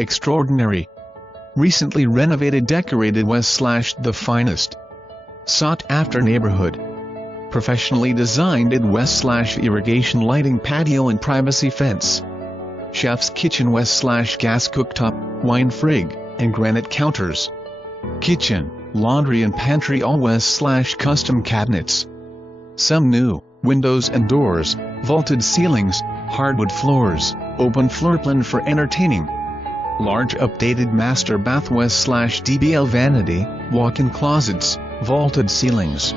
Extraordinary. Recently renovated, decorated West/the finest. Sought after neighborhood. Professionally designed West/irrigation lighting, patio and privacy fence. Chef's kitchen West/gas cooktop, wine frig, and granite counters. Kitchen, laundry and pantry all West/custom cabinets. Some new windows and doors, vaulted ceilings, hardwood floors, open floorplan for entertaining. Large updated master bath West/DBL vanity, walk-in closets, vaulted ceilings.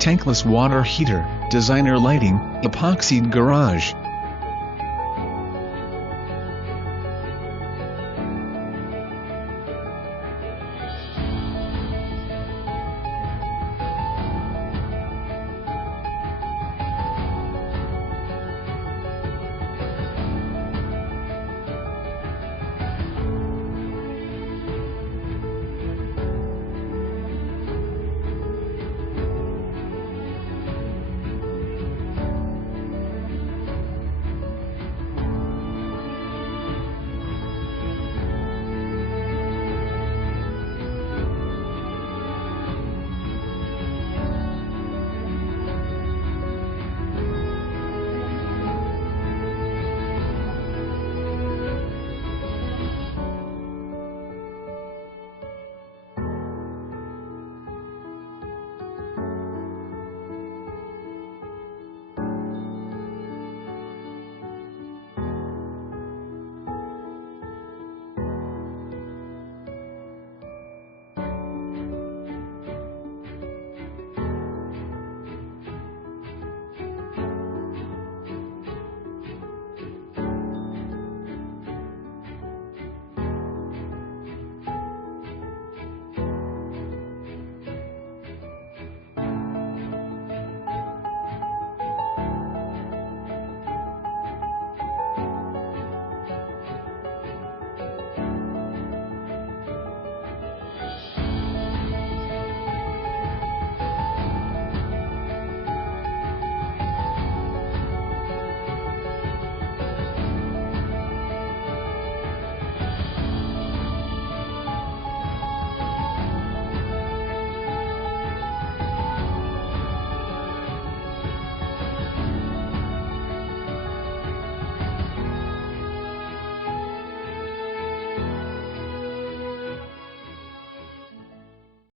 Tankless water heater, designer lighting, epoxied garage,